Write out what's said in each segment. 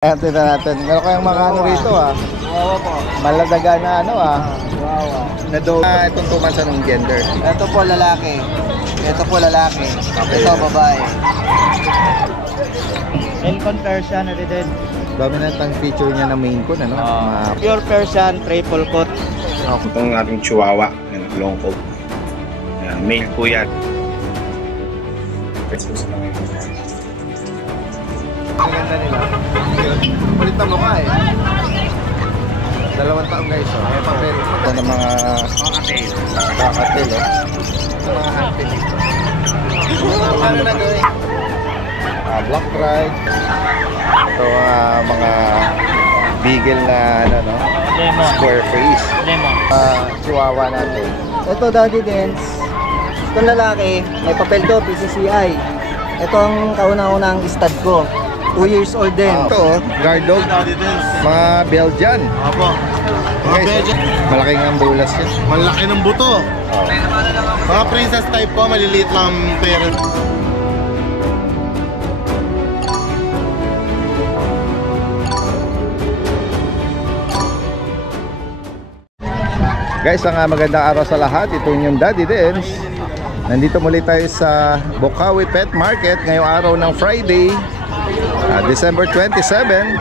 Ayan, tignan natin. Meron kayong mga ano rito Chihuahua po. maladaga na ano Chihuahua. Itong 2 months anong gender? Ito po lalaki. Ito po lalaki. Ito babae. Elcon Persian rin. Dominant ang feature niya na main coon, ano? Pure Persian, triple coat. Itong ating Chihuahua, long coat. Male po yan. Ang ganda nila. Kulit na mukha 2 taon guys, May papel. Ito ng mga kakatil, mga hunted. Ano na gawin? Black Pride. Ito mga beagle na ano, square face. Chihuahua natin. Ito Daddy Dance. Ito lalaki. May papel to, PCCI. Ito ang kauna-unang stud ko. 2 years old din. Ito guard dog. Mga Belgian. Apo. Guys, malaking ang bulas yun. Malaki ng buto. Mga princess type po, maliliit lang ang parent. Guys, ang magandang araw sa lahat. Ito yung Daddy Dance. Nandito muli tayo sa Bocaue Pet Market ngayong araw ng Friday, December 27.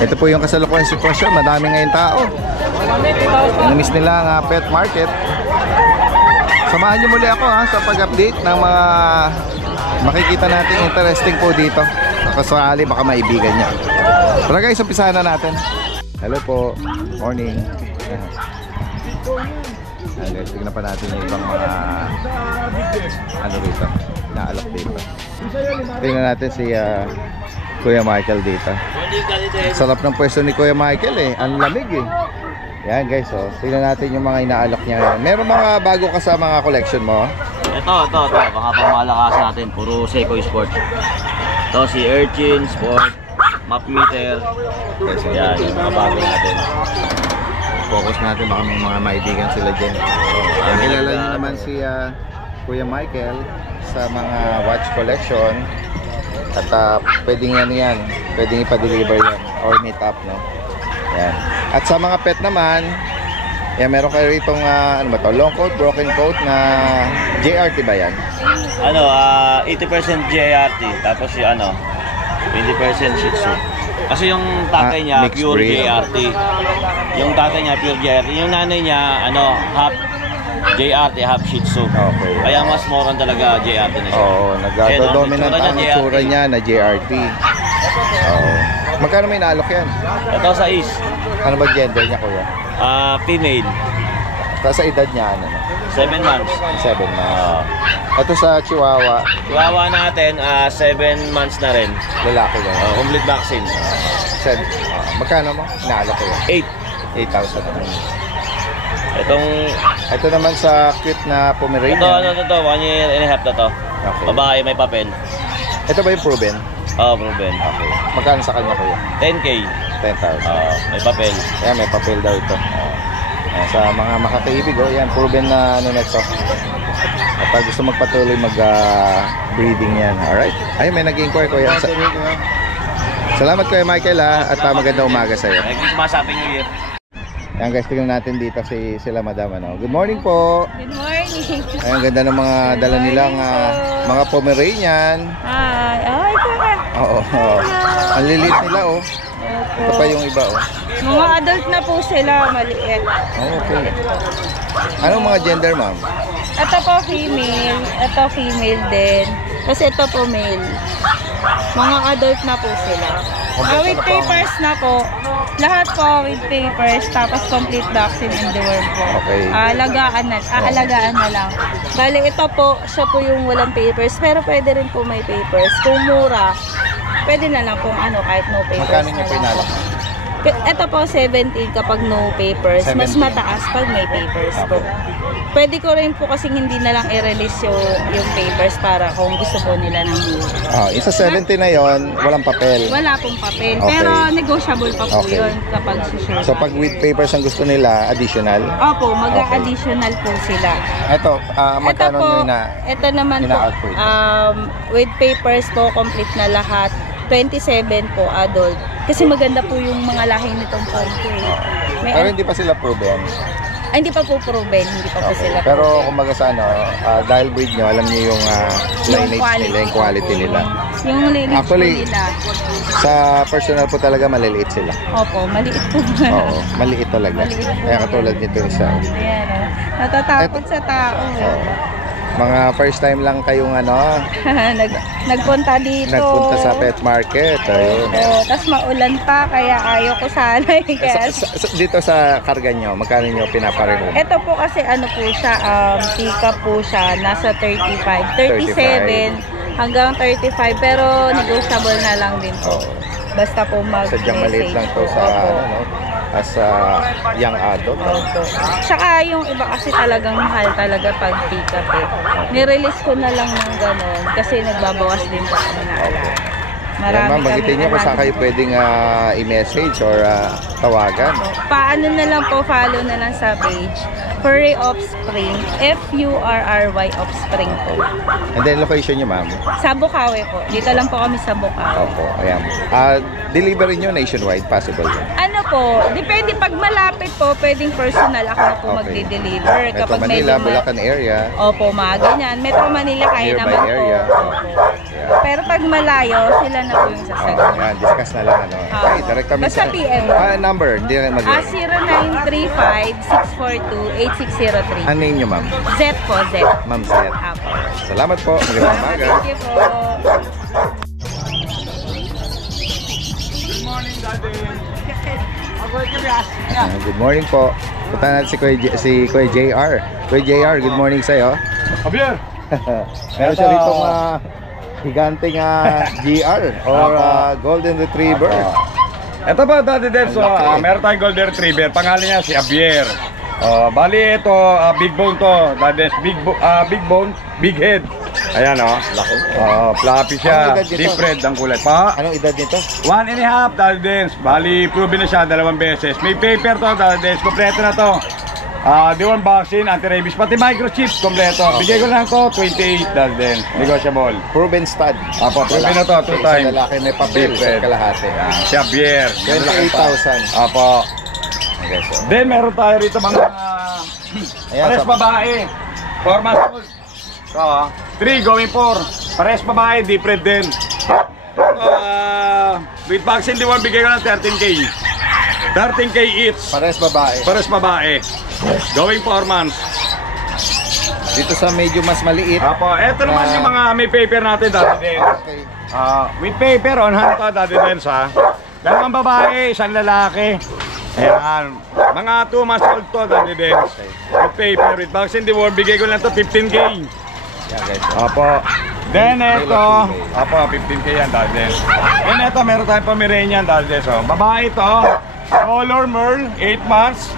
Ito po yung kasalukuyang sitwasyon. Madami ngayon tao. Namiss nila ang pet market. Samahan niyo muli ako sa pag-update ng mga makikita natin interesting po dito. Kasali baka maibigan niya. Tara guys, umpisahan na natin. Hello po. Morning. Guys, tignan pa natin yung ibang mga ano rito, naalok dito. Tignan natin si Kuya Michael dito. Sarap ng pwesto ni Kuya Michael ang lamig Yan guys, tignan natin yung mga inaalok niya. Meron mga bago ka sa mga collection mo? Ito, mga pamalakas natin, puro Seiko Sport. Ito si Urchin Sport, Map Meter. Yan, yung mga bago natin. Focus natin, baka may mga maibigan sila dyan. Kilala nyo naman si Kuya Michael sa mga watch collection. At pwedeng yan, pwedeng ipa-deliver yan or meet up, no? Yan. At sa mga pet naman, yan, meron kayo itong ano ba to? Long coat, broken coat na JRT ba yan? 80% JRT, tapos yung 20% Shih Tzu. Kasi yung tatay niya pure breed. JRT. Yung tatay niya pure JRT. Yung nanay niya half JRT, half Shih Tzu. Okay. Kaya mas moron talaga JRT na siya. Oo, nag-dominant ang itsura niya na JRT. Oo. Magkano may naalok yan? Ito sa is. Ano ba gender niya, Kuya? Female. Sa edad niya, 7 months. 7 months. Ito sa Chihuahua. Chihuahua natin, 7 months na rin. Lalaki yan. Complete vaccine. Magkano mo? Naalok ko yan. 8,000 naman. Ito naman sa cute na Pomeranian. Ito, 1 year and a half na to. Okay. Babae, may papel. Ito ba yung proven? Oo, proven. Okay. Magkano sa kanya, Kuya? 10K. 10,000. May papel. Ayan, may papel daw ito. Sa mga makakaibig, yan, proven na nito. At gusto magpatuloy mag-breeding yan. Alright? Ay, may nag-inquire, Kuya. Salamat, Kuya Michael, at magandang umaga sa'yo. Thank you so much. Happy New Year. Yan guys, tingnan natin dito sila Madam. Good morning po. Good morning. Ay, ang ganda ng mga dala nilang mga Pomeranian. Hi. Ay, pera. Oo. Ang lilit nila, Ito pa yung iba, Mga adult na po sila, maliit. Okay. Anong mga gender, ma'am? Ito po female, ito female din. Kasi ito po male. Mga adult na po sila. With papers na po. Lahat po with papers, tapos complete vaccine and deworm po. Okay. Aalagaan na lang. Bali, ito po, siya po yung walang papers, pero pwede rin po may papers. Kung mura, pwede na lang kung kahit no papers. Magkano niyo pinalak? Ito po 17 kapag no papers. 17. Mas mataas pag may papers po. Pwede ko rin po kasi hindi na lang i-release yung papers para kung gusto po nila ng mura. Isa 70 na yon, walang papel. Wala pong papel. Okay. Pero negotiable pa po Okay. yun kapag sure. So pag with papers ang gusto nila, additional? Opo, mag-additional po sila. Ito, magkano nyo ito naman po, ina-out po ito? with papers po, complete na lahat. 27 po, adult. Kasi maganda po yung mga lahi nitong Poncho eh. Pero hindi pa sila proven. Ay, hindi pa po proven, hindi pa po sila Pero proven. kumbaga sa ano, dahil breed nyo, alam nyo yung lineage nila, yung quality nila. Yung lineage Actually, po nila. Sa personal po talaga maliliit sila. Opo, maliit po. Oo, maliit talaga. Maliit po. Kaya katulad nito isa. Ayan, oh. Natatakot sa tao. Mga first time lang kayong Nagpunta dito. nagpunta sa pet market. Ayun. Tapos maulan pa, kaya ayaw ko sana. Kaya, Dito sa karga nyo, magkano nyo pinapareho? ito po kasi ano po siya, tika po siya, nasa 35, 37 hanggang 35, pero negotiable na lang din po. Oo. Basta po mag-message. Sadyang maliit lang to po. sa Opo. as a young adult. Opo. Tsaka yung iba kasi talagang mahal talaga pag tika eh. Nirelease ko na lang ng ganon kasi nagbabawas din po kami na alaga. Yan ma'am, magitin nyo kung saan kayo pwedeng i-message or tawagan. Paano na lang po, follow na lang sa page. Furry Offspring, F-U-R-R-Y Offspring po. And then location nyo ma'am? Sa Bukawi po. Dito lang po kami sa Bukawi. Opo, ayan. Delivery nyo nationwide, possible yun? Ano po, depende pag malapit po, pwedeng personal ako na po Okay. magde-deliver. Metro Kapag Manila, medyo Bulacan area. Opo, mga ganyan. Metro Manila kaya Nearby naman area. po. Opo. Pero pag malayo, sila na po yung sasagot. Ayan, discuss na lang ano. Okay, direct kami Basta PM. number, hindi na mag 0935-642-8603. Ano name nyo ma'am? Z po, Z. Ma'am Zet. Apo. Salamat po. Magandang umaga. Thank you po. Good morning po. Punta natin si Kuya JR. Kuya JR, good morning sa'yo. Javier! Meron siya rito higanting GR or Golden Retriever. Ito po, Daddy Denso, meron tayong Golden Retriever. Pangalan niya si Javier. Bali ito, big bone to. Daddy Denso, big bone, big head. Ayan fluffy siya. Anong edad nito? Deep red ang kulay. Pa, Anong edad nito? 1.5, Daddy Denso. Bali, proven na siya 2 beses. May paper to, Daddy Denso. Kompleto na to. Deworm vaccine, anti-rabies, pati microchip, kompleto. Bigay ko lang to, 28, Daddy Denso. Negotiable. Proven stud. Apo, proven na to, 2 Sa times. lalaki may papel, Deep sa red. kalahati. Si Javier. 28,000. Apo. Okay, so. Then meron tayo rito mga Ayan, pares sa- babae. 4 months old. 3 going 4. Pares babae, deep red din. With vaccine, di mo bigay ko ng 13K. 13K each. Pares babae. Pares babae. Going 4 months. Dito sa medyo mas maliit. Apo, eto naman yung mga may paper natin dati din. Okay. With paper on hand to dati din sa. Dalawang babae, isang lalaki. Ayan. Mga 2 months old to dati din. With paper, with vaccine, di mo bigay ko lang to 15K. Yan guys. Apo. Then eto, apo 15K yan dahil. Then eto meron tayong Pomeranian dahil so. Babae to, color merle, 8 months.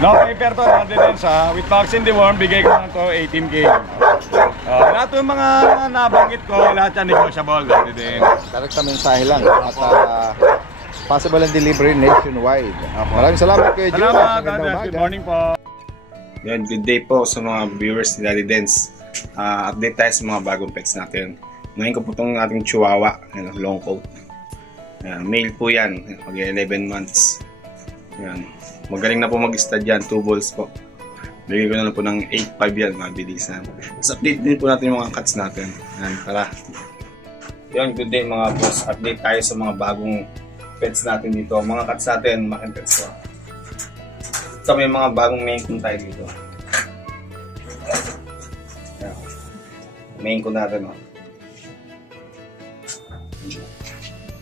No paper to dahil sa with vaccine deworm bigay ko lang to 18K. Lahat ng mga nabanggit ko, lahat yan negotiable dahil din. Direct sa mensahe lang. At possible ang delivery nationwide. Maraming salamat Kuya Jun. Salamat, Magandang Dad. umaga. Good morning po. Yan, good day po sa mga viewers ni Daddy Dens. Update tayo sa mga bagong pets natin. Ngayon ko po itong ating chihuahua, long coat. Male po yan, mag 11 months. Yan. Magaling na po mag-stud yan, 2 balls po. Bigay ko na po ng 8.5 yan, mabilisan. Tapos update din po natin yung mga cats natin. Yan, tara. Yan, good day mga boss. Update tayo sa mga bagong pets natin dito. Mga cats natin, makin pets to. So may mga bagong main coon tayo dito. Yan. Main coon natin,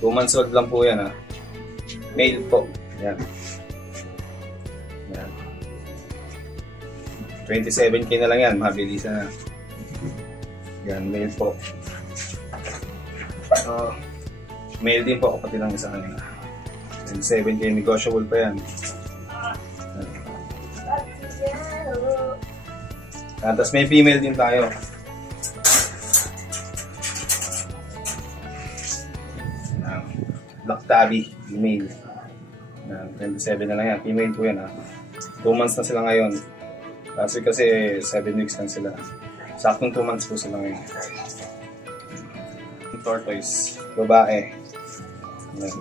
2 months old lang po yan, male po. Yan. Yan. 27K na lang yan, mabilisan na. Yan, male po. Male din po, kapatid ng isa kanina. 27K, negotiable pa yan. Tapos may female din tayo. Black Tabby, female. 27 na lang yan. Female po yan 2 months na sila ngayon. Kasi 7 weeks lang sila. Saktong 2 months po sila ngayon. Tortoise, babae. Ayan.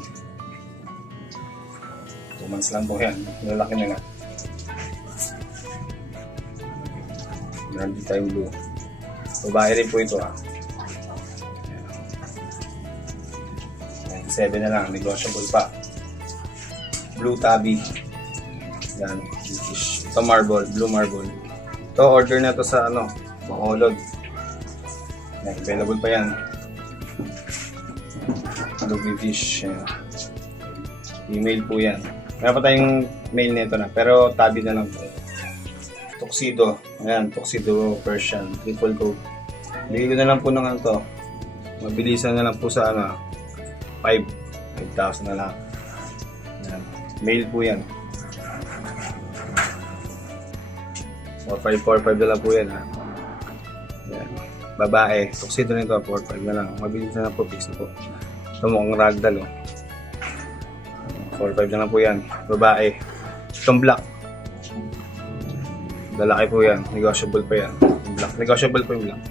2 months lang po yan. Lalaki na nga. Meron din tayong blue. Babae rin po ito ha. 97 na lang. Negotiable pa. Blue tabby. Yan. Ito marble. Blue marble. Ito order na to sa ano. Bacolod. Available pa yan. Blue fish. Email po yan. Meron pa tayong mail nito na. Pero tabby na lang po. Tuxedo. Ayan. Tuxedo Persian. Triple coat. Bigay ko na lang po ng ano to. Mabilisan na lang po sa ano. 5,000 na lang. Ayan. Mail po yan. 4545 na lang po yan ha. Ayan. Babae. Tuxedo nito. 45 na lang. Mabilisan na po. Fix na po. Ito mukhang ragdoll oh. 45 na lang po yan. Babae. Itong black. Lalaki po yan. Negotiable pa yan. Black. Negotiable po yung black.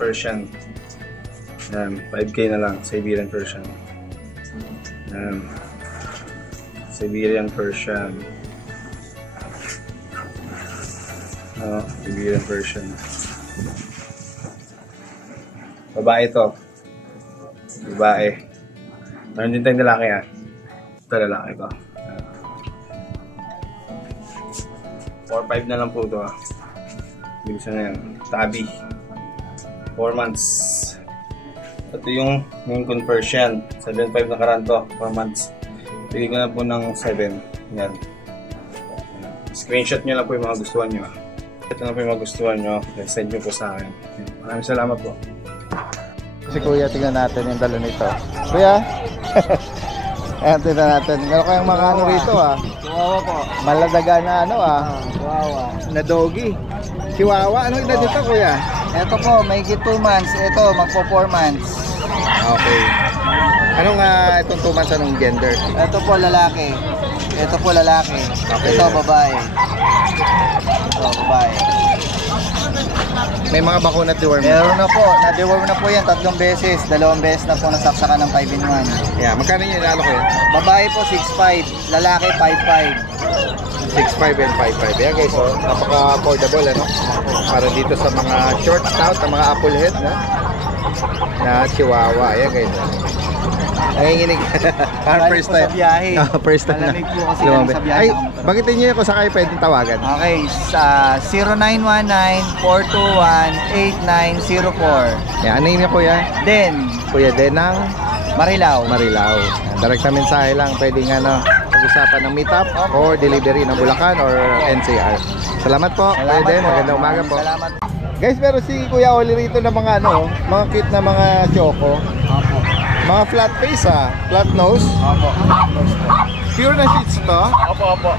Persian. Yan. 5K na lang. Siberian Persian. Yan. Siberian Persian. Siberian Persian. Babae ito. Babae. Meron din tayong lalaki ha. Ito lalaki ito. 4-5 na lang po ito ha. Bilisan na yan. Tabby. 4 months. Ito yung main conversion. 7.5 na karanto. 4 months. Bigay ko na po ng 7. Yan. Screenshot nyo lang po yung mga gustuhan nyo. Ito na po yung mga gustuhan nyo. Send nyo po sa akin. Maraming salamat po. Si Kuya, tingnan natin yung dala nito. Kuya? Ayan, tingnan natin. Meron kayong mga ano rito ah. Chihuahua po. Maladaga na ano ah. Chihuahua. Na doggy. Chihuahua. Anong edad dito Kuya? Ito po, may 2 months. Ito, magpo 4 months. Okay. Anong itong 2 months, anong gender? Ito po, lalaki. Ito po, lalaki. Ito, babae. Ito, babae. May mga bakuna at deworm. Meron na po. Na-deworm na po yan 3 beses. 2 beses na po nasaksakan ng 5-in-1. Yeah, magkano yung inalo ko yun? Babae po, 6'5". Lalaki, 5'5". 6'5 and 5'5. Yeah guys, so napaka-affordable ano? Para dito sa mga short stout, na mga apple head na chihuahua. Yeah guys. Nanginginig. First time. Sa biyahe. First time na. Malamig po kasi yan sa biyahe. Ay, bagitin niyo kung saan kayo pwedeng tawagan. Okay, sa 0919-421-8904. Yeah, ano yun niya Kuya? Then, Kuya Denang Marilao. Marilao. Direct na mensahe lang, pwedeng ano, pag-usapan ng meetup or delivery ng Bulacan or NCR. Salamat po. Kuya Den, magandang umaga po. Salamat. Guys, pero si Kuya Oli rito ng mga ano, mga cute na mga choco. Opo. Mga flat face flat nose. Opo. Pure na shits to. Opo, opo.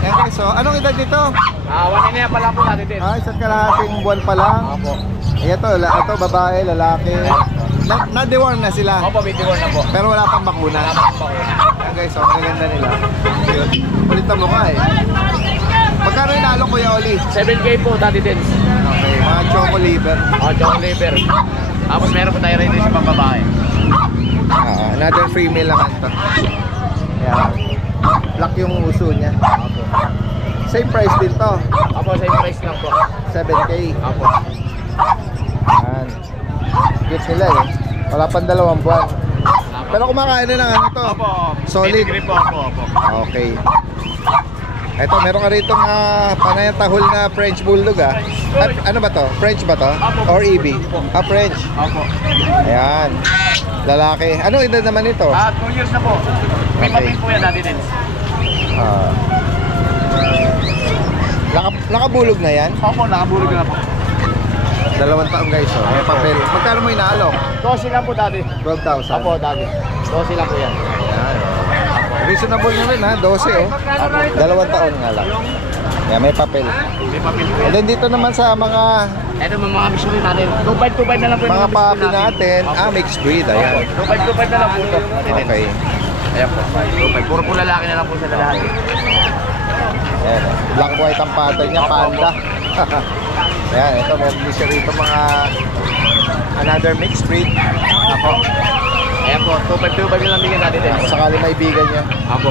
Yan guys, so anong edad nito? 1 na pa lang po natin din. Isang kalahating buwan pa lang. Opo. Ito babae, lalaki. Na-deworm na sila. Opo, may deworm na po. Pero wala pang bakuna. Yan guys, so ang ganda nila. Ulit na mukha eh. Magkano inalo Kuya Oli? 7K po, Daddy Dens. Okay, mga choco liver. John Liver. Tapos meron po tayo rin sa pambabae. Another free meal naman to. Yan. Black yung uso niya. Same price din to. Opo, same price lang po. 7K. Opo. Yan. Cute nila eh. Wala pang 2 buwan. Pero kumakain na ng ano to. Opo. Solid. Po, opo. Okay. Ito, meron ka rito panayang tahol na French Bulldog ano ba to? French ba to? Or EB? French. Opo. Ayan. Lalaki. Anong edad naman ito? 2 years na po. May Okay. papel po yan, Daddy Dens. Nakabulog na yan? Opo, nakabulog na po. 2 taon guys. May papel. Magkano mo inaalok? 12 lang po, Daddy. 12,000. Opo, Daddy. 12 lang po yan. Ayan. Reasonable na rin 12 oh. 2 taon nga lang. Yeah, may papel. May papel po And yan. then dito naman sa mga Ito mga missionary natin. 2.5 na lang po. mga papi natin, mixed breed. Ayan. 2.5 na lang po ito. Daddy Dens. Okay. Ayan po. 2.5. Puro po lalaki na lang po sa lahat. Ayan. Black white ang pattern niya, panda. Ayan, ito meron din siya rito mga another mixed breed. Ako. Ayan po, 2.5 lang bigyan natin din. Kung sakali maibigan nyo. Apo.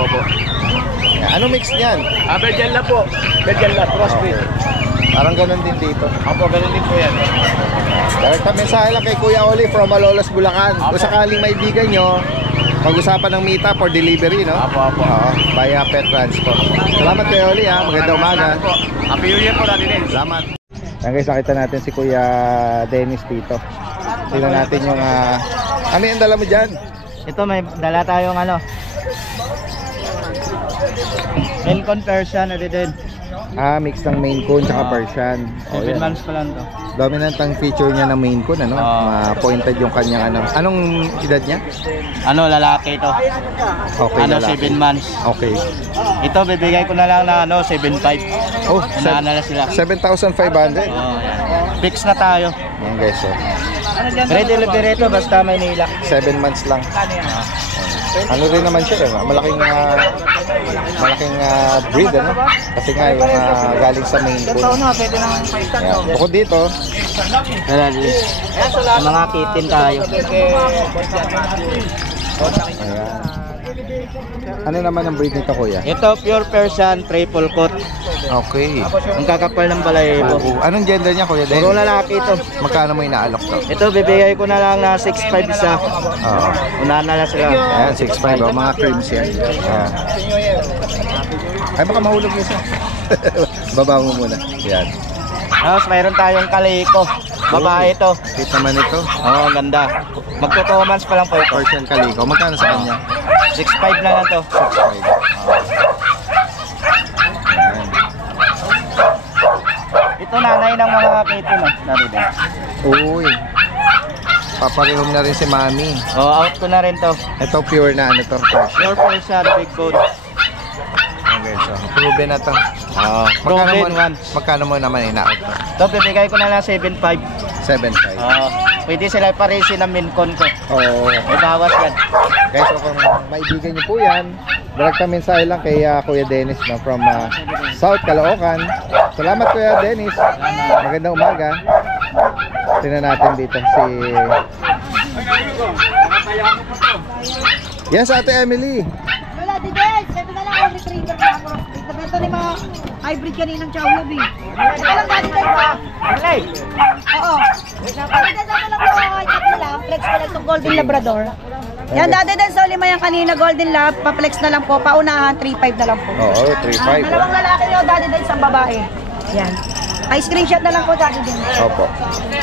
Yan. Ano mix niyan? Belgian Lab po. Belgian Lab, crossbreed. Parang ganun din dito. Apo, ganun din po yan. Direct mensahe lang kay Kuya Oli from Malolos, Bulacan. Kung sakaling maibigan nyo, pag-usapan ng meetup or delivery, no? Apo. Oo, via pet transport. Salamat Kuya Oli, ha. Magandang umaga. Happy New Year po natin din. Salamat. Yan guys, nakita natin si Kuya Dennis dito. Tingnan natin yung ano yung dala mo dyan? Ito may dala tayong Maine Coon Persian din. Mix ng Maine Coon tsaka Persian. 7 months pa lang to. Dominant ang feature niya ng Maine Coon, ano? Ma-pointed yung kanyang Anong edad niya? Lalaki ito. Okay, lalaki. 7 months. Okay. Ito bibigay ko na lang na 7.5. Oh, Nana na sila. 7,500. Yan. Fix na tayo. Yan guys, oh. Ready delivery ito basta may nila. 7 months lang. Ano rin naman siya, malaking breed, ano? Kasi nga yung galing sa Maine Coon. Yan. Bukod dito, Mga kitten tayo. ayan. Ano naman ang breed nito, Kuya? Ito pure Persian triple coat. Okay. Ang kakapal ng balahibo. Anong gender niya, Kuya Puro Dennis? lalaki ito. Magkano mo inaalok to? Ito bibigay ko na lang na 6.5 isa. Oo. Unahan na lang sila. Ayan, 6.5, oh, mga creams yan. Ayan. Ay, baka mahulog yun siya. Baba mo muna. Yan. Tapos mayroon tayong kaliko. Babae ito. Cute naman ito. Oo, ang ganda. Magto 2 months pa lang po ito. Persian Calico. Magkano sa kanya? 6.5 na lang to. 6.5. Ayan. Ito nanay ng mga kitten. Narinig. Uy. Paparehom na rin si Mami. Out ko na rin to. Ito pure na ano to, Persian. Pure Persian big bone. Okay, so proven na to. Proven Magkano mo naman ina-out to? Ito bibigay ko na lang 7.5. 7.5. Pwede sila paresin ng Maine Coon ko. Oo. May bawas yan. Guys, so kung maibigan niyo po yan, direct mensahe lang kay Kuya Dennis, no, from South Caloocan. Salamat Kuya Dennis. Magandang umaga. Tingnan natin dito si Yes, Ate Emily. Wala, di guys. Ito na lang ang retriever na ako. Ito ni mga hybrid kaninang chowlab eh. Ito lang dati tayo pa. Oo. Ito na lang po. Ito lang. Flex ko lang itong Golden Labrador. Yan dati din sa lima yung kanina Golden Lab. Pa-flex na lang po. Paunahan 3.5 na lang po. Oo, 3.5. Dalawang lalaki nyo dati din sa babae. Yan. Ay screenshot na lang po dati din. Opo.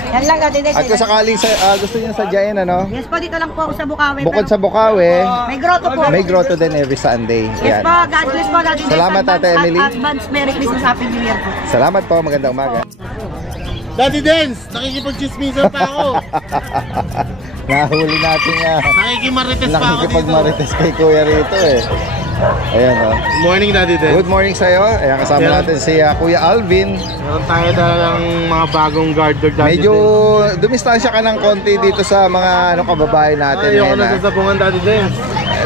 Yan lang dati din. At kung sakali gusto niyo sadyain, ano? Yes po, dito lang po ako sa Bukawi. Bukod pero sa Bukawi, may grotto po. may grotto din every Sunday. Yes Yan. po, God bless po dati din. Salamat, Ate Emily. Advance Merry Christmas, Happy New Year po. Salamat po, magandang umaga. Daddy Dance, nakikipag-chismisan pa ako. Nahuli natin nga. Nakikimarites pa ako dito. Nakikipag-marites kay Kuya rito eh. Ayan, oh. Morning, Daddy Dance. Good morning sa'yo. Ayan, kasama Yeah. natin si Kuya Alvin. Meron tayo ng mga bagong guard dog, Daddy Medyo Dance. dumistansya ka ng konti dito sa mga kababayan natin. Ayoko ngayon, na sa sabungan, Daddy Dance.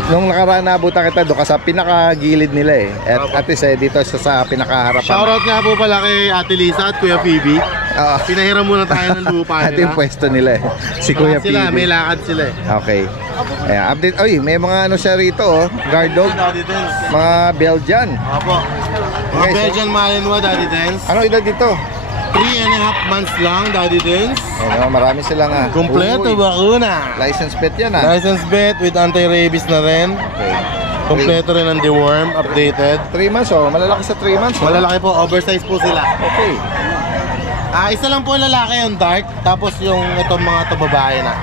Nung nakaraan nabutan kita doon ka sa pinakagilid nila eh. At least dito sa pinakaharapan. Shoutout nga po pala kay Ate Lisa at Kuya Phoebe. Oo. Pinahiram muna tayo ng lupa Ito yung nila. pwesto nila eh. Si Kuya Sila, may Pili. lakad sila eh. Okay. Ayan, update. Oy, may mga ano siya rito oh. Guard dog. Daddy Dance. Mga Belgian. Opo. Mga Okay, so- Belgian Malinois, Daddy Dance. Ano edad dito? 3.5 months lang, Daddy Dance. Ayan, marami silang Kompleto Uy, bakuna. license plate yan License bet with anti-rabies na rin. Okay. Kompleto rin ang deworm, updated. 3 months oh. Malalaki sa 3 months. Oh. Malalaki po, oversize po sila. Okay. Isa lang po lalaki yung dark, tapos yung itong mga to babae na.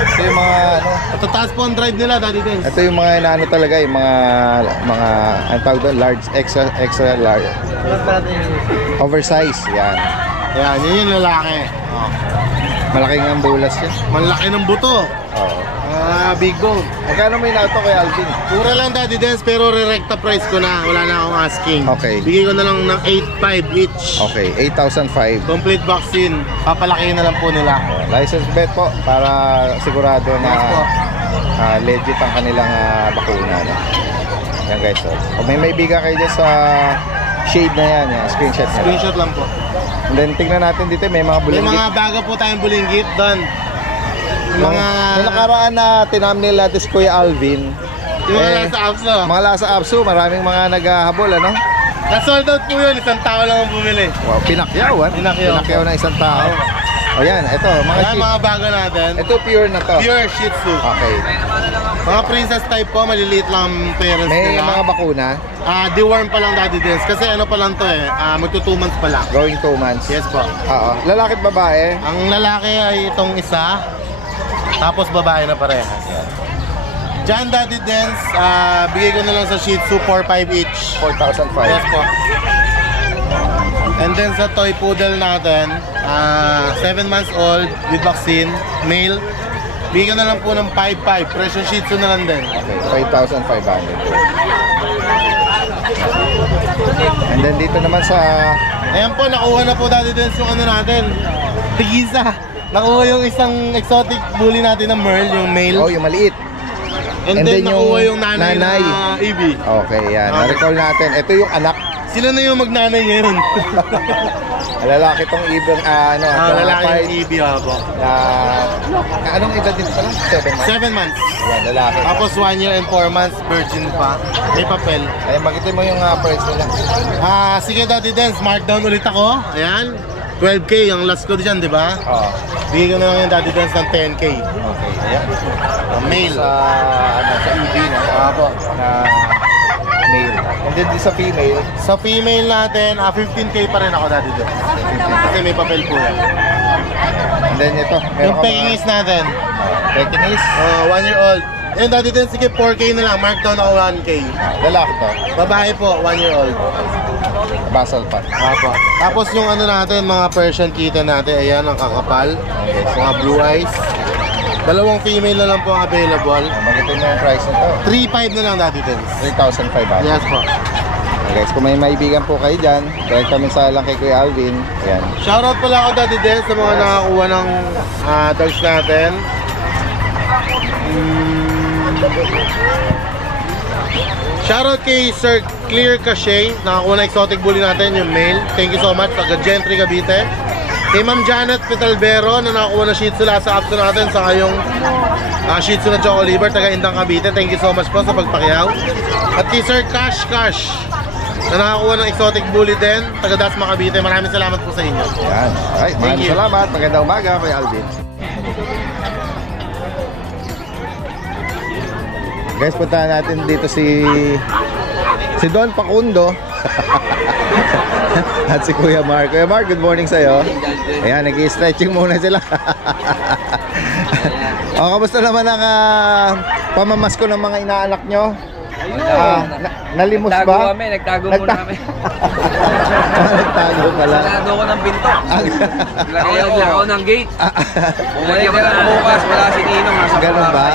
Ito yung mga ano. At taas po ang drive nila, Daddy Dance. Ito yung mga inaano talaga, yung mga ang tawag doon, large, extra large. Oversize, yan. Ayan, yun yung lalaki. Malaking ang bulas yan. Malaki ng buto. Oo. Big bone. Magkano may inato kay Alvin? Mura lang, Daddy Dance, pero re-recta price ko na. Wala na akong asking. Okay. Bigay ko na lang ng 8.5 each. Okay, 8,005. Complete vaccine. Papalakihin na lang po nila. License bet po para sigurado na Yes po. legit ang kanilang bakuna. No? Yan guys. So. Kung may biga kayo dyan sa shade na yan, screenshot nila. Screenshot lang po. And then tingnan natin dito, may mga May bulinggit. mga bago po tayong bulinggit doon. Mga... Yung nakaraan na tinamnil natin si Kuya Alvin. Yung mga nasa Apso. Mga Lhasa Apso, maraming mga naghahabol, ano? Na-sold out po yun, isang tao lang ang bumili. Wow, pinakyawan. Pinakyaw ng isang tao. O yan, ito, Ayan, mga bago natin. Ito pure na to. Pure Shih Tzu. Okay. Mga princess type po, maliliit lang ang parents May nila. mga bakuna. Deworm pa lang Daddy Dens. Kasi ano pa lang to eh, magto 2 months pa lang. Going 2 months. Yes po. Oo. Lalaki at babae. Ang lalaki ay itong isa, tapos babae na parehas. Diyan Daddy Dens, bigay ko na lang sa Shih Tzu 4,500 each. 4,500. Yes po. And then sa toy poodle natin, 7 months old with vaccine, male. Bigyan na lang po ng 5,500. Presyo Shih Tzu na lang din. Okay, 5,500. And then dito naman sa... Ayan po, nakuha na po Daddy Dens yung ano natin. Tigisa. Nakuha yung isang exotic bully natin na Merl, yung male. Oh, yung maliit. And then nakuha yung nanay na EB. Okay, yan. Na-recall natin. Ito yung anak. Sila na yung magnanay ngayon. Lalaki tong ibang lalaki yung EB po. Anong edad din pala? 7 months? 7 months. Yan, lalaki. Tapos 1 year and 4 months, virgin pa. May papel. Ayun, bagitin mo yung price nila. Sige Daddy Dens, markdown ulit ako. Ayan. 12K, ang last ko dyan, di ba? Oo. Bigyan ko na lang yung Daddy Dens ng 10K. Okay, ayan. Male. Sa EB na. Apo. Na male. And then sa female. Sa female natin, 15K pa rin ako Daddy Dens. Kasi may papel po yan. And then ito. Yung Pekingese natin. Pekingese? 1 year old. Yung Daddy Dens, sige 4K na lang. Markdown ako 1K. Lalaki to. Babae po, 1 year old. Basal pa. Apo. Tapos yung ano natin, mga Persian kitten natin, ayan, ang kakapal. Mga blue eyes. 2 female na lang po ang available. Bagitin mo yung price nito. 3,500 na lang Daddy Dens. 3,500. Yes po. Okay, guys, kung may maibigan po kayo dyan, direct kami sa lang kay Kuya Alvin. Ayan. Shoutout pala ako Daddy Dens sa mga nakakuha ng dogs natin. Shoutout kay Sir Clear Cachet, nakakuha na exotic bully natin, yung male. Thank you so much, taga Gentry Cavite. Kay Ma'am Janet Pitalbero, na nakakuha na Shih Tzu Lhasa Apso natin, sa kayong Shih Tzu na Choco Liver, taga Indang Cavite. Thank you so much po sa pagpakyaw. At kay Sir Cash, na nakakuha ng exotic bully din, taga Dasma Cavite. Maraming salamat po sa inyo. Ayan. Alright, maraming salamat. Magandang umaga, Kuya Alvin. Guys, puntahan natin dito si Don Facundo at si Kuya Mark. Kuya Mark, good morning sa'yo. Ayan, nag-i-stretching muna sila. Kamusta naman ang pamamasko ng mga inaanak nyo? Nalimos ba? Nagtago muna kami. Nagtago pala. Nagtago ko ng binto. Naglakaw ako ng gate. Bumalik ako ng bukas, wala si Ninong. Ganun ba?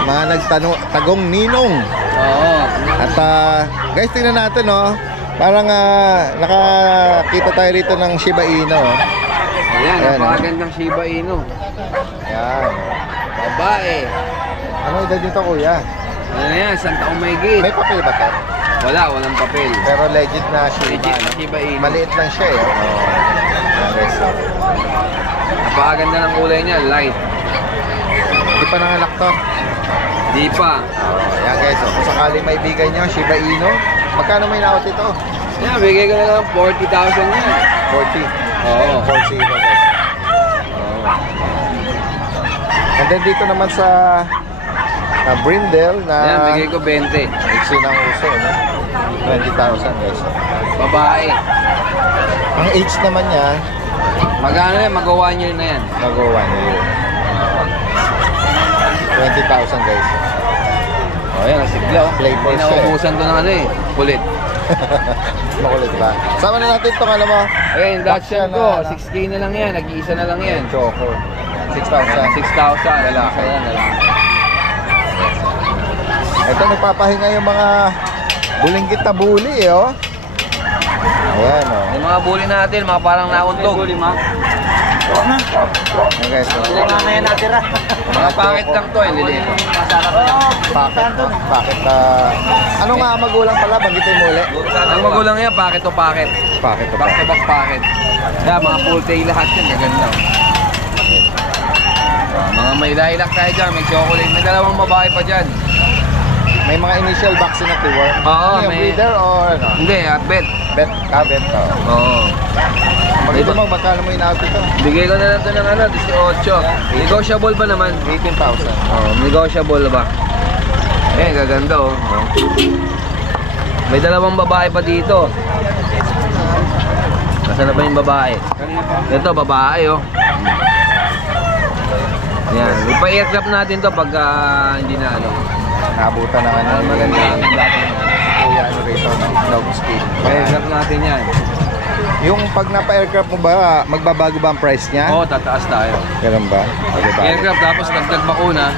Mga nagtagong ninong. Oo. At guys, tingnan natin, no? Parang nakakita tayo rito ng Shiba Inu. Ayan, napakagandang Shiba Inu. Ayan. Babae. Ano edad dito, kuya? Ano na yan, isang taong may gate. May papel ba to? Walang papel. Pero legit na Shiba. Legit na Shiba Inu. Maliit lang siya, eh. Ayan, guys. Napakaganda ng kulay niya, light. Hindi pa nanganak to. Di pa. Ayan, guys. Kung sakaling may bigay nyo, Shiba Inu, magkano may naot ito? Yan, bigay ko na lang 40,000 yan. 40. Oo. 40, guys. And then dito naman sa Brindle na Yan, bigay ko 20. Iksi ng uso, no? 20,000, guys. Babae. Ang age naman niya, Magkano yan? Mag-1 year na yan. Mag-1 year. 20,000, guys. Oh, yan, nasigla. Playboy siya, eh. Naubusan to ng ano eh. Kulit. Makulit ba? Sama na natin itong ano mo. Ayun, Dachshund ko. 6K na lang yan. Nag-iisa na lang yan. Choco. 6,000. 6,000. Lalaki yan, lalaki. Ito, nagpapahinga yung mga bulinggit na bully, eh, oh. Ayan, oh. Yung mga bully natin, mga parang nauntog. Bully, ma? Ayan, guys, oh. Mga packet lang to, eh, liliit. Packet, no? Packet, ano nga ang magulang pala? Banggitin mo ulit. Ang magulang yan, packet to packet. Packet to Back to packet. back packet. Yan, mga full tail lahat yan. Gaganda. Mga may lilac tayo dyan, may chocolate, may dalawang babae pa dyan. May mga initial vaccine na reward. Oo, Yung may- breeder or ano? Hindi, bet. Bet, bet. Oo. Magkano mo, magkano mo in-out ito? Bigay ko na lang ito ng 18. Negotiable ba naman? 18,000. Negotiable ba? Gaganda oh. May dalawang babae pa dito. Nasaan na ba yung babae? Ito, babae oh. Yan, ipa-aircraft natin to pag hindi na ano. Nabutan ng ano. Maganda. Kuya, ano rito, no? Log speed. Aircraft natin yan. Yung pag napa-aircraft mo ba, magbabago ba ang price niya? Oo, tataas tayo. Ganun ba? Okay, bale. Aircraft tapos dagdag bakuna,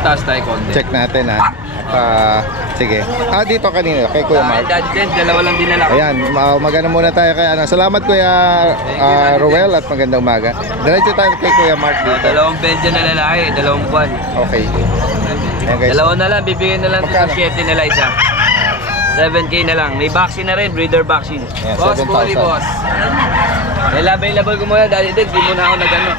tataas tayo konti. Check natin ha. At sige. Dito kanina, kay Kuya Mark. Dalawa lang din nila. Ayan, magana muna tayo kay ano. Salamat Kuya Roel at magandang umaga. Diretso tayo kay Kuya Mark dito. Dalawang Belgian na lalaki, dalawang buwan. Okay. Ayan guys. Dalawa na lang, bibigyan na lang sa Magkano? 7 nila isa. 7K na lang. May vaccine na rin, breeder vaccine. Ayan, Boss, 7,000. bully boss. Available ko muna, dali din. Di muna ako nag-ano.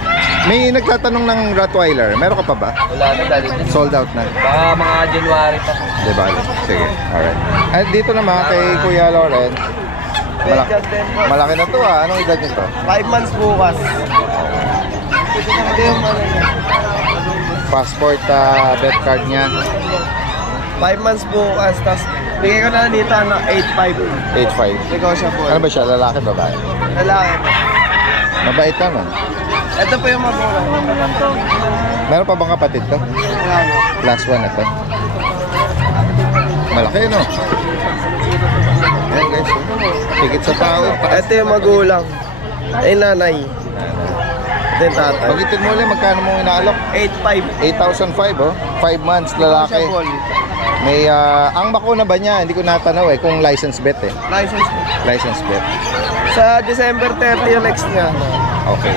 May nagtatanong ng Rottweiler. Meron ka pa ba? Wala na, dali din. Sold out na. Baka mga January pa. Di ba? Sige. Alright. At dito naman kay Kuya Lawrence. Malaki na to Anong edad nito? 5 months bukas. Passport, bet card niya. 5 months bukas, tapos bigay ko na dito 8.5. 8.5. Negotiable. Ano ba siya? Lalaki, babae? Lalaki. Mabait naman. Ito po yung magulang. Meron pa bang kapatid to? Last one na to. Malaki, no? Ayan guys. Higit sa tao. Ito yung magulang. Ay nanay. Ito yung tatay. Magitin mo ulit, magkano mo inaalok? 8.5. 8,500 oh. 5 months, lalaki. May, ang bakuna ba niya? Hindi ko natanaw kung license bet License po. License bet. Sa December 30 yung next niya. Okay.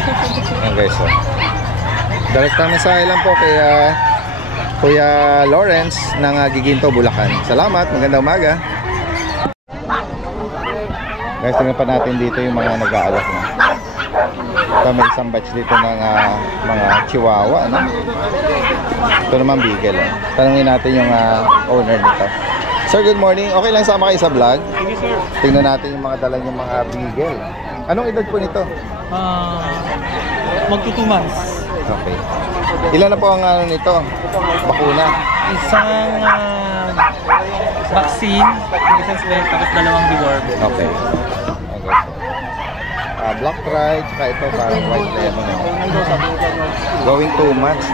Ayan guys, oh. Direct mensahe lang po kay Kuya Lawrence ng Giginto, Bulacan. Salamat, magandang umaga. Guys, tingnan pa natin dito yung mga nag-aalok na. Ito may isang batch dito ng mga chihuahua, ano? Ito naman beagle, oh. Tanungin natin yung owner nito. Sir, good morning. Okay lang sama kayo sa vlog? Sige, sir. Tingnan natin yung mga dala yung mga beagle. Anong edad po nito? Magto 2 months. Okay. Ilan na po ang ano nito? Bakuna? Isang vaccine, isang spec, tapos dalawang deworm. Okay. Black Pride, tsaka ito parang white lemon. Going 2 months.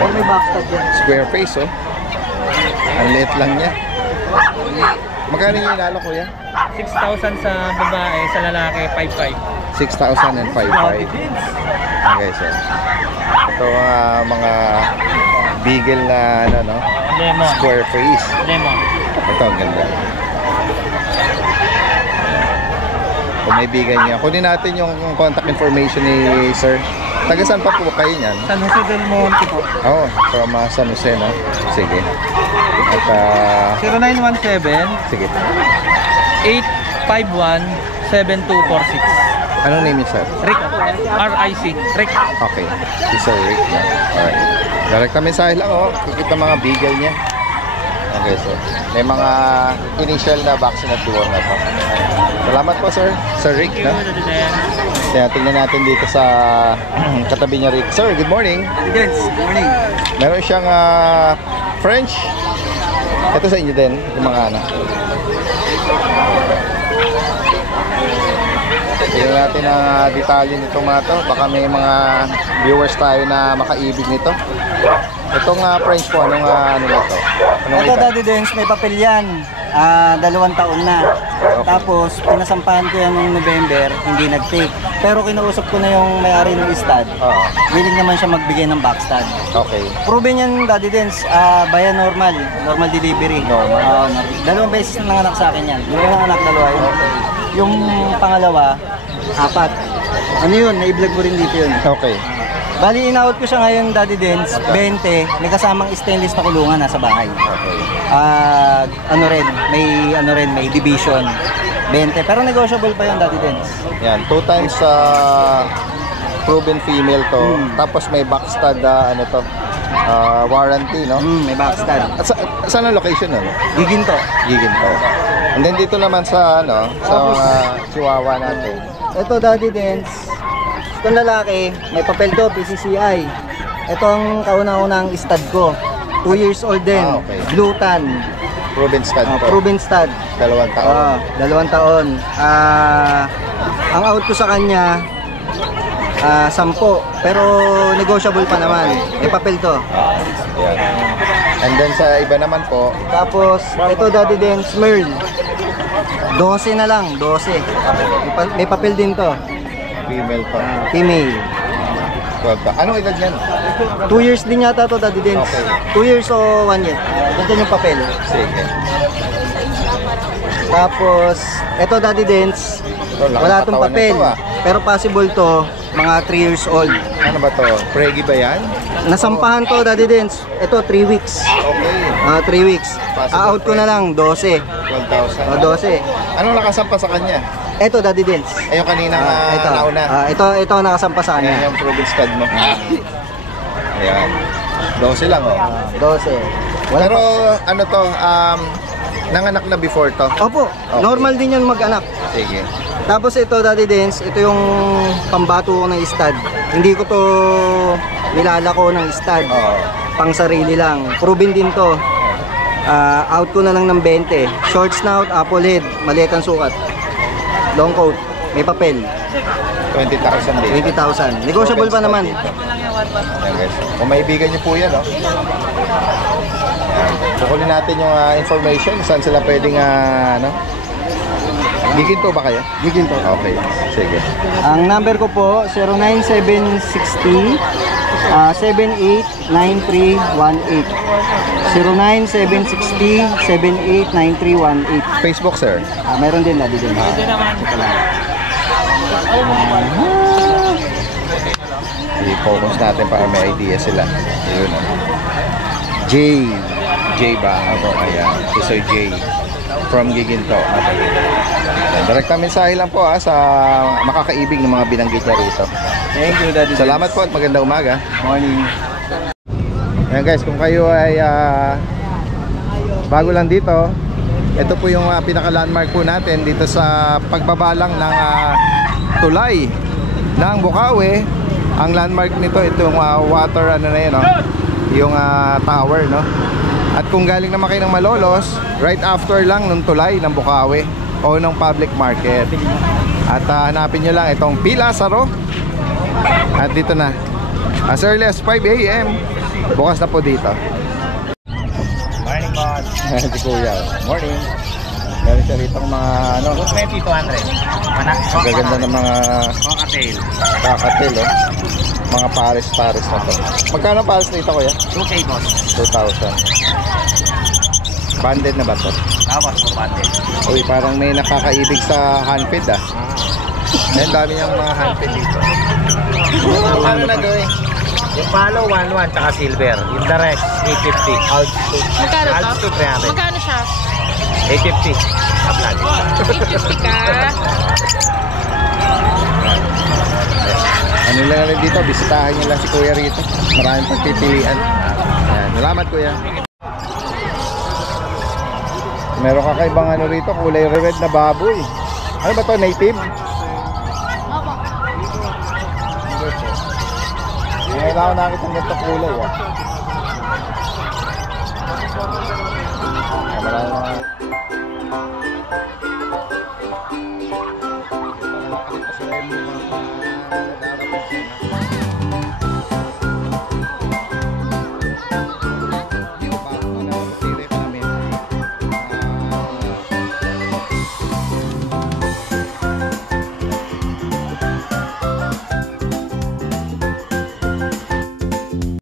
Or may backstab yan. Square face, oh. Ang liit lang niya. Magkano yung inalo, kuya? 6,000 sa babae, sa lalaki 5,500. 6,000 and 5,500. Okay, sir. Ito mga beagle na ano, no? Lemon. Square face. Lemon. Ito, ang ganda. Kung may bigay niya, kunin natin yung contact information ni sir. Taga saan pa po kayo niyan? San Jose del Monte po. Oo, from San Jose, no? Sige. At, 0917 sige. 851-7246. Anong name niya, sir? Rick. R-I-C. Rick. Okay. Si Sir Rick, no? Alright. Direct na mensahe lang, oh. Kikita mga bigay niya. Okay, sir. May mga initial na vaccine at duwag na po. Salamat po, sir. Sir Rick, no? Kaya tingnan natin dito sa katabi niya, Rick. Sir, good morning. Good morning. Meron siyang French. Ito sa inyo din, yung mga ano. Tingnan natin ang detalye nitong mga to. Baka may mga viewers tayo na makaibig nito. Itong French po, anong ano nito? Anong Ito, edad? Daddy Dens, may papel yan. 2 taon na. Tapos, pinasampahan ko yan noong November, hindi nag-take. Pero kinausap ko na yung may-ari ng stud. Oo. Willing naman siya magbigay ng backstud. Okay. Proven yan, Daddy Dens, via normal delivery. Normal. 2 beses na nanganak sa akin yan. Yung unang anak, 2. Yung pangalawa, 4. Ano yun? Na-vlog ko rin dito yun. Okay. Bali, in-out ko siya ngayon, Daddy Dens, 20. May kasamang stainless na kulungan nasa bahay. Okay. May division. 20. Pero negotiable pa yun, Daddy Dens. Yan, 2 times Proven female to. Tapos may back stud, ano to, warranty, no? May backstab. At saan ang location nun? Giginto. Giginto. And then dito naman sa, ano, sa mga chihuahua natin. Ito, Daddy Dance. Itong lalaki, may papel to, PCCI. Ito ang kauna-unang stud ko. 2 years old din. Okay. Blue tan. Proven stud to. Proven stud. 2 taon. 2 taon. Ang out ko sa kanya, 10. Pero negotiable pa naman. May papel to. Yan. And then sa iba naman po, Tapos, ito Daddy Dance Merl. 12 na lang, 12. May papel din to. female pa. Female. 12 pa. Anong edad yan? 2 years din yata to, Daddy Dance. Okay. 2 years o 1 year. Ganyan yung papel. Sige. Tapos, ito Daddy Dance. Laki Wala tong katawan papel. nito, Pero possible to, mga 3 years old. Ano ba to? Preggy ba yan? Nasampahan to, Daddy Dance. Ito, 3 weeks. Okay. 3 weeks. Out ko na lang, 12. 12,000. 12. Anong nakasampa sa kanya? Ito, Daddy Dance. Ay, yung kanina ito. nauna. Ito nakasampa sa Ayan kanya. yung proven stud mo. Ayan. 12 lang, oh. 12. Pero ano to, nanganak na before to? Opo, Okay. normal din yan mag-anak. Sige. Tapos ito, Daddy Dance, ito yung pambato ko ng stud. Hindi ko to nilalako ng stud. Oo. Pang sarili lang. Proven din to. Out ko na lang ng 20. Short snout, apple head, maliit ang sukat. Long coat, may papel. 20,000 din. 20,000. Negotiable pa naman. Ayan guys. Kung maibigan niyo po yan, oh. Ayan. Kukulin natin yung information. Saan sila pwedeng, ano? Giginto ba kayo? Giginto. Okay. Sige. Ang number ko po, 09760 789318. 09760 789318. Facebook, sir. Meron din, Daddy din. Ito naman. I-focus natin para may idea sila. Yun, oh. J. J ba? Ako, ayan. Si Sir J. From Giginto. Ayan. Direkta mensahe lang po sa makakaibig ng mga binanggit niya rito. Thank you, Daddy. Salamat po at magandang umaga. Morning. Ayan guys, kung kayo ay bago lang dito, ito po yung pinaka-landmark po natin dito sa pagbabalang ng tulay ng Bukawi. Ang landmark nito, itong water, ano na yun, no? Yung tower, no? At kung galing naman kayo ng Malolos, right after lang ng tulay ng Bukawi o ng public market. At hanapin nyo lang itong Pilasaro. At dito na, as early as 5 AM, bukas na po dito. Morning, boss. Si Kuya. Morning. Meron siya rito mga ano, 20, 200. ang gaganda ng mga Cocktail. kakatil, oh. Mga pares-pares na to. Magkano pares nito, Kuya? 2K, boss. 2,000. Banded na ba to? Tapos, 400. Uy, parang may nakakaibig sa handfeed, ah. Ang dami niyang mga handfeed dito. Ano na gawin? Yung palo, 1-1, tsaka silver. Yung the rest, 850. Magkano to? Alts to 300. Magkano siya? 850. Kaplag. 850 ka. Ano lang rin dito, bisitahan niyo lang si Kuya rito. Maraming pagpipilian. Ayan, salamat Kuya. Meron kakaibang ano rito, kulay red na baboy. Ano ba to, native? Ngayon ako nakita ng ganito kulay, ah. Maraming mga...